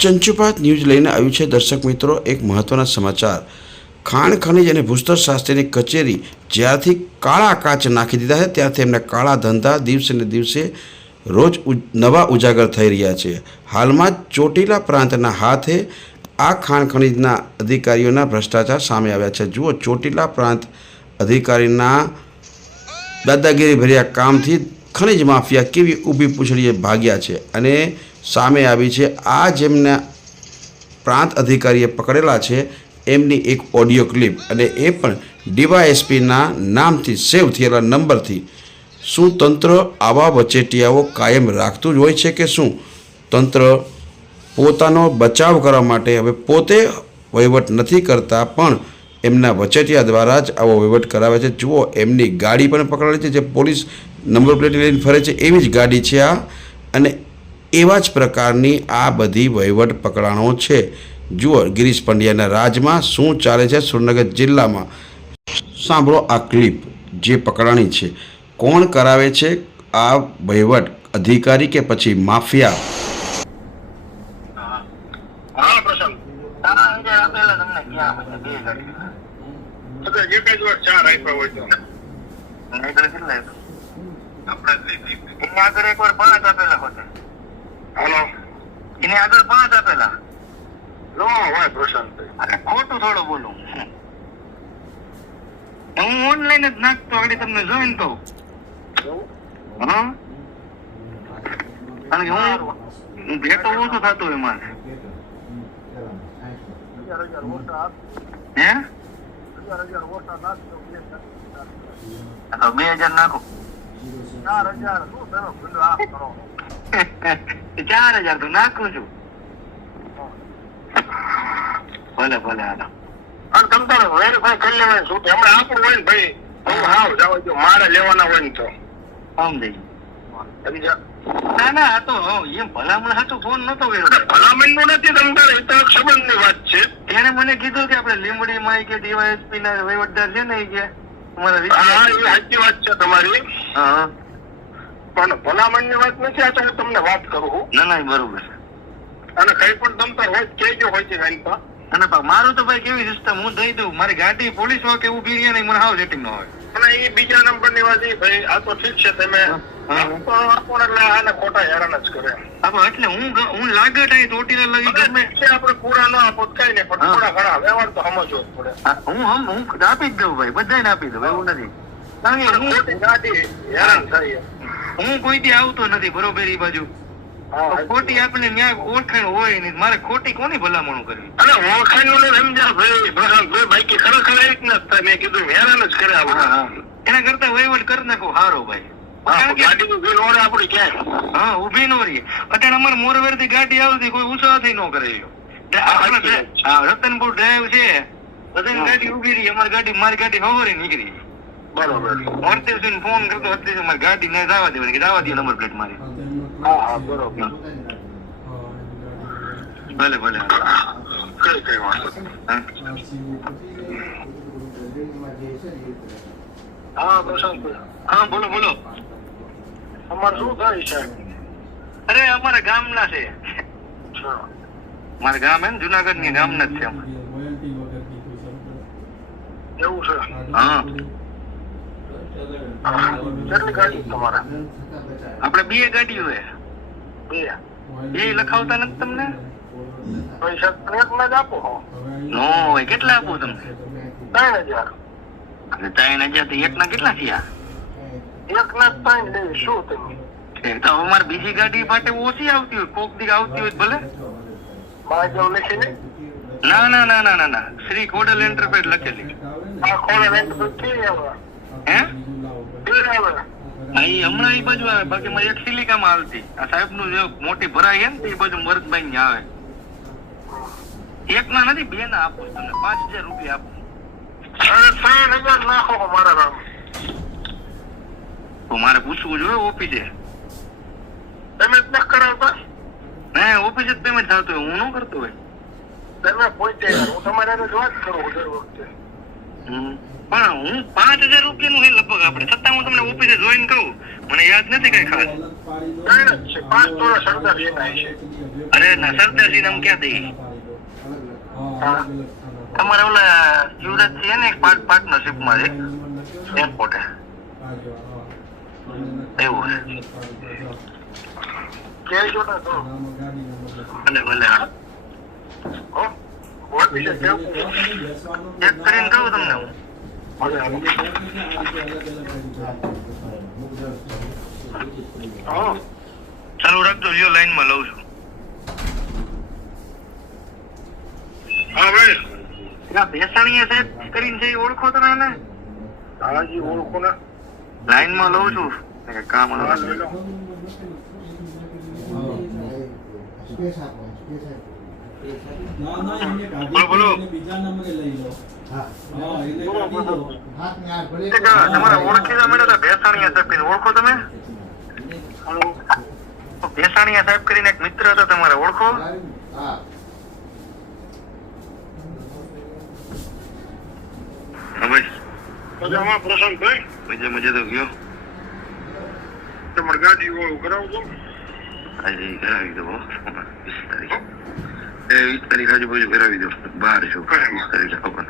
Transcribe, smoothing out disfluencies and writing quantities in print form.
ચંચુપાત news લઈને આવ્યું છે દર્શક મિત્રો એક મહત્વના સમાચાર। ખાણ ખનિજ અને ભૂસ્તરશાસ્ત્રીની કચેરી જ્યારથી કાળા કાચ નાખી દીધા છે ત્યારથી એમના કાળા ધંધા દિવસે ને દિવસે રોજ નવા ઉજાગર થઈ રહ્યા છે। હાલમાં જ ચોટીલા પ્રાંતના હાથે આ ખાણ ખનિજના અધિકારીઓના ભ્રષ્ટાચાર સામે આવ્યા છે। જુઓ, ચોટીલા પ્રાંત અધિકારીના દાદાગીરી ભર્યા કામથી ખનિજ માફિયા કેવી ઊભી પૂંછડીએ ભાગ્યા છે અને સામે આવી છે આ જેમના પ્રાંત અધિકારીએ પકડેલા છે એમની એક ઓડિયો ક્લિપ, અને એ પણ ડીવાયએસપીના નામથી સેવ થયેલા નંબરથી। શું તંત્ર આવા વચેટિયાઓ કાયમ રાખતું જ હોય છે કે શું તંત્ર પોતાનો બચાવ કરવા માટે હવે પોતે વહીવટ નથી કરતા પણ એમના વચેટિયા દ્વારા જ આવો વહીવટ કરાવે છે? જુઓ, એમની ગાડી પણ પકડાડી છે, જે પોલીસ નંબર પ્લેટ લઈને ફરે છે એવી જ ગાડી છે આ, અને એવા જ પ્રકારની આ બધી વહીવટ પકડાણો છે। જુઓ, ગિરીશ પંડ્યાના રાજમાં શું ચાલે છે સુરેન્દ્રનગર જિલ્લામાં। સાંભળો આ ક્લિપ જે પકડાણી છે। કોણ કરાવે છે આ વહીવટ, અધિકારી કે પછી માફિયા? ખોટું થોડું બોલું હું ઓનલાઈન જ નાખતો આગળ તમને જોઈન કહું, કારણ કે હું ભેટો ઓછું થતું હોય મારે। હે 2000 નાખો, 4000 તો નાખું છું। ભલે ભલે હાલો, અને તમ તારે વેરીફાઈ કરી લેવાનું શું હમણાં આપણું હોય ને ભાઈ, હું હાવ જાવ જો મારે લેવાના હોય ને તો સમજી ના ના આ તો એમ ભલામણ હતું, ફોન નતો કર્યો। ભલામણ નું નથી તમ તારે, એ તો સંબંધ ની વાત છે। એને મને કીધું કે આપણે લીંબડી માં કે ડીવાયએસપી ના વહીવટદાર છે ને, એ કે તમારા સાચી વાત છે તમારી, પણ ભલામણ ની વાત નથી, આ તો હું તમને વાત કરું। ના ના બરોબર છે, અને કઈ પણ તમ તાર હોય કેજો હોય છે કઈ પણ। અને મારું તો ભાઈ કેવી સિસ્ટમ હું દઈ દઉં, મારી ગાડી પોલીસ વાકે ઉભી રહી નહીં, મને હાવ સેટિંગ ન હોય। અને એ બીજા નંબર ની વાત, ભાઈ આ તો ઠીક છે તમે આને ખોટા હેરાન જ કરે। એટલે હું લાગત આવી ચોટીલા લગી ગમે આપડે પૂરા ના આપો કઈ નહીં, પણ થોડા ઘણા વ્યવહાર તો સમજવો જ પડે। હું આપી જ દઉં ભાઈ, બધાને આપી દઉં, એવું નથી, કારણ કે હું ગાડી હેરાન થાય, હું કોઈથી આવતો નથી બરોબર એ બાજુ। ખોટી આપણે ન્યાય ઓળખાણ હોય ને, મારે ખોટી કોની ભલામણું કરવી? અને ઓળખાણ નું સમજ્યા ભાઈ પ્રશાંતભાઈ, બાકી ખરેખર એક જ થાય, મેં કીધું હેરાન જ કરે એના કરતા વહીવટ કરી નાખો સારો ભાઈ, ગાડી ઉભી નો રહે આપડી ક્યાંય, ઉભી નો રહી। અત્યારે અમારે મોરવેર થી ગાડી આવતી કોઈ ઉત્સાહથી ન કરે, રતનપુર ડ્રાઈવ છે બધાની ગાડી ઉભી રહી, અમારી ગાડી મારી ગાડી હવારે નીકળી બરોબર, હરદેવસિંહ ફોન કરતો હરદેવ મારી ગાડી ને જવા દે, જવા દે નંબર પ્લેટ મારી। હા બરોબર, ભલે ભલે કઈ વાંધો। હા પ્રશાંત, હા બોલો બોલો, અમારે શું થાય છે? અરે અમારા ગામના છે, મારા ગામ એમ જુનાગઢ ની ગામના જ છે એવું છે? હા કેટલી ગાડી તમારે? આપડે 2 ગાડીઓ છે, 2 લખાવતા નથી તમને? પૈસા પ્લેટમાં જ આપો નો હોય, કેટલા આપો તમને? 3000। 3000 તો એક ના કેટલા થયા? 1 લાખ 3 દે શું તમે? તો અમારે બીજી ગાડી માટે ઓછી આવતી હોય, કોક દી આવતી હોય ભલે મારે જેવું લખી ને? ના ના ના ના ના, શ્રી ખોડલ એન્ટરપ્રાઇઝ લખેલી। આ ખોડલ એન્ટરપ્રાઇઝ હે હમણાં એ બાજુ આવે, બાકી મારી એક સિલિકામાં આવતી, આ સાહેબ નું જે મોટી ભરાઈ છે ને એ બાજુ મરદભાઈ ની આવે। 1 ના નથી, 2 ના આપો તમને, 5000 રૂપિયા આપો। 3000 નાખો મારા નામ તો મારે પૂછવું જોઈએ ઓફિસે, પેમેન્ટ ન કરાવતા? ના ઓફિસે જ પેમેન્ટ થતું હોય, હું ન કરતો હોય। તમે પોતે હું તમારે વાત કરું દર વખતે, પણ હું 5,000 રૂપિયાનું છે લગભગ આપણે છતાં હું તમને ઓફિસે જોઈન કહું મને યાદ નથી કઈ ખાસ 5 તોલા સરદારજી ના છે અરે ના સરદારજી નામ ક્યાં દઈ તમારે ઓલા યુવરાજ છે ને એક પાર્ટનરશિપ માં છે એરપોર્ટે એવું છે કે જો ના તો ભલે ભલે હા ચેક કરીને કહું તમને હું ચાલુ રાખજો લ્યો લાઈનમાં લઉં છું હા ભાઈ ભેસાણીયા સાહેબ કરીને છે ઓળખો તમે એને હાજી ઓળખો ને લાઈનમાં લઉં છું કામ બોલો તમારા ઓળખીતા મળ્યા ભેસાણીયા સાહેબ ઓળખો તમે ભેસાણીયા સાહેબ કરીને એક મિત્ર હતા તમારે ઓળખો હા ભાઈ મજામાં પ્રશાંતભાઈ મજા તો ગયો તમારે ગાડી ઓળું કરાવજો આજે કરાવી દો 20 તારીખ આજુબાજુ કરાવી દો 12 છો 20 તારીખે ખબર